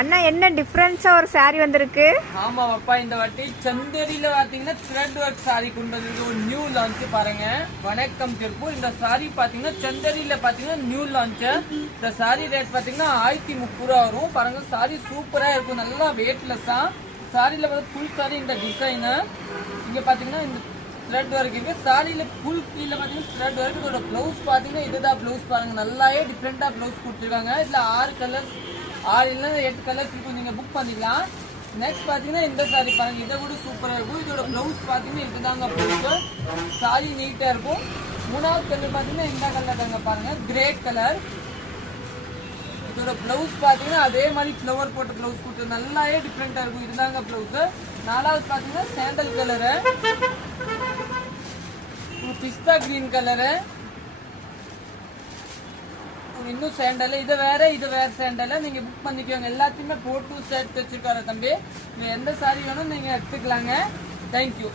அண்ணா என்ன டிஃபரன்ஸா ஒரு சாரி வந்திருக்கு? ஆமா அப்பா, இந்த வாட்டி சந்தேரியில பாத்தீங்கன்னா த்ரெட் ஒர்க் சாரி கொண்டு வந்து ஒரு நியூ லான்ச் பாருங்க. வணக்கம் திருப்பூர். இந்த சாரி பாத்தீங்கன்னா சந்தேரியில பாத்தீங்கன்னா நியூ லான்ச். இந்த சாரி ரேட் பாத்தீங்கன்னா 1030 ரூபா வரும். பாருங்க சாரி சூப்பரா இருக்கும், நல்லா வெயிட்லெஸ்ஸா. சாரியில ஃபுல் சாரி இந்த டிசைன் இங்க பாத்தீங்கன்னா இந்த த்ரெட் ஒர்க் இருக்கு. சாரியில ஃபுல் கீழே பாத்தீங்கன்னா த்ரெட் ஒர்க். இதோட பிளவுஸ் பாத்தீங்கன்னா இதுதான் பிளவுஸ் பாருங்க, நல்லாவே டிஃப்ரெண்டா பிளவுஸ் கொடுத்துருக்காங்க. இதுல 6 கலர் 6 இல்ல 8 கலர்ஸ் இருக்கும், நீங்க புக் பண்ணிக்கலாம். நெக்ஸ்ட் பாத்தீங்கன்னா இந்த சாரி பாருங்க, இதை கூட சூப்பரா இருக்கும். இதோட பிளவுஸ் பாத்தீங்கன்னா இதுதாங்க பிளவுஸ். சாரி நீட்டா இருக்கும். மூணாவது கலர் பாத்தீங்கன்னா இந்த கலர் தாங்க பாருங்க, கிரே கலர். இதோட பிளவுஸ் பாத்தீங்கன்னா அதே மாதிரி ஃபிளவர் போட்ட பிளவுஸ் கொடுத்து நல்லாவே டிஃப்ரெண்டா இருக்கும். இதுதாங்க பிளவுஸ். நாலாவது பாத்தீங்கன்னா சாண்டல் கலரு, பிஸ்தா கிரீன் கலரு, இன்னும் சேண்டல். இது வேற சேண்டல். நீங்க புக் பண்ணிக்கோங்க. எல்லாத்தையுமே போட்டு சேர்த்து வச்சிருக்காரு தம்பி. நீங்க எந்த சாரி வேணும் நீங்க எடுத்துக்கலாங்க. தேங்க்யூ.